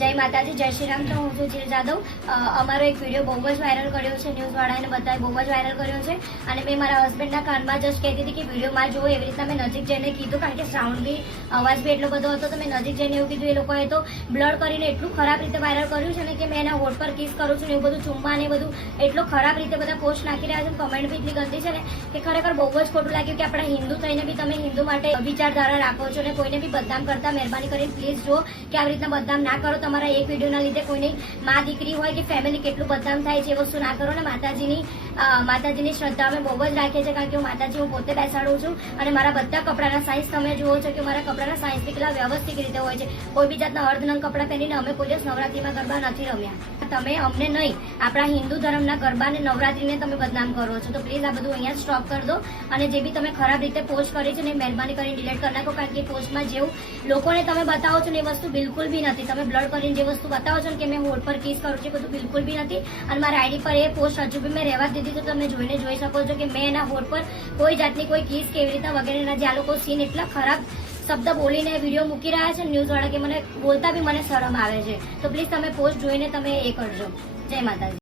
જય માતાજી, જય શ્રી રામ. તો હું છું જીલ જાદવ. અમારો એક વિડીયો બહુ જ વાયરલ કર્યો છે, ન્યૂઝવાળાને બધાએ બહુ જ વાયરલ કર્યો છે. અને મેં મારા હસબન્ડના કાનમાં જસ્ટ કહેતી હતી કે વિડીયોમાં જો એવી રીતના મેં નજીક જઈને કીધું, કારણ કે સાઉન્ડ બી અવાજ બી એટલો બધો હતો, તો મેં નજીક જઈને એવું કીધું. એ લોકોએ તો બ્લડ કરીને એટલું ખરાબ રીતે વાયરલ કર્યું છે ને કે મેં એના હોઠ પર કિસ કરું છું ને એવું બધું, ચુમ્મા ને બધું એટલું ખરાબ રીતે બધા પોસ્ટ નાખી રહ્યા છે. કમેન્ટ બી એટલી ગંદી છે ને કે ખરેખર બહુ જ ખોટું લાગ્યું કે આપણા હિન્દુ થઈને બી તમે હિન્દુ માટે વિચારધારા રાખો છો ને કોઈને બી બદનામ કરતા મહેરબાની કરીને પ્લીઝ જો કે આવી રીતના બદનામ ના કરો. તમારા એક વિડીયોના લીધે કોઈની માં દીકરી હોય કે ફેમિલી કેટલું બદનામ થાય છે એ વસ્તુ ના કરો ને. માતાજીની શ્રદ્ધા અમે બહુ જ રાખીએ છીએ, કારણ કે હું માતાજી હું પોતે બેસાડું છું અને મારા બધા કપડાના સાઇઝ તમે જુઓ છો કે મારા કપડાના સાઇઝ કેટલા વ્યવસ્થિત રીતે હોય છે. કોઈ બી જાતના અર્ધનંગ કપડાં પહેરીને અમે કોઈ દિવસ નવરાત્રીમાં ગરબા નથી રમ્યા. તમે અમને નહીં, આપણા હિન્દુ ધર્મના ગરબા અને નવરાત્રીને તમે બદનામ કરો છો. તો પ્લીઝ આ બધું અહીંયા સ્ટોપ કરી દો. અને જે બી તમે ખરાબ રીતે પોસ્ટ કરી છે ને મહેરબાની કરીને ડિલીટ કરી નાખો, કારણ કે પોસ્ટમાં જેવું લોકોને તમે બતાવો છો ને એ વસ્તુ બિલકુલ બી નથી. તમે બ્લડ કરીને જે વસ્તુ બતાવો છો ને કે મેં હોઠ પર કિસ કરું છું, બધું બિલકુલ બી નથી. અને મારા આઈડી પર એ પોસ્ટ હજુ બી મેં રહેવા દીધી, તો તમે જોઈને જોઈ શકો છો કે મેં એના હોઠ પર કોઈ જાતની કોઈ કિસ કેવી રીતના વગેરેના જે આ લોકો સીન એટલા ખરાબ શબ્દ બોલીને વિડીયો મૂકી રહ્યા છે ન્યૂઝવાળા કે મને બોલતા બી મને શરમ આવે છે. તો પ્લીઝ તમે પોસ્ટ જોઈને તમે એ કરજો. જય માતાજી.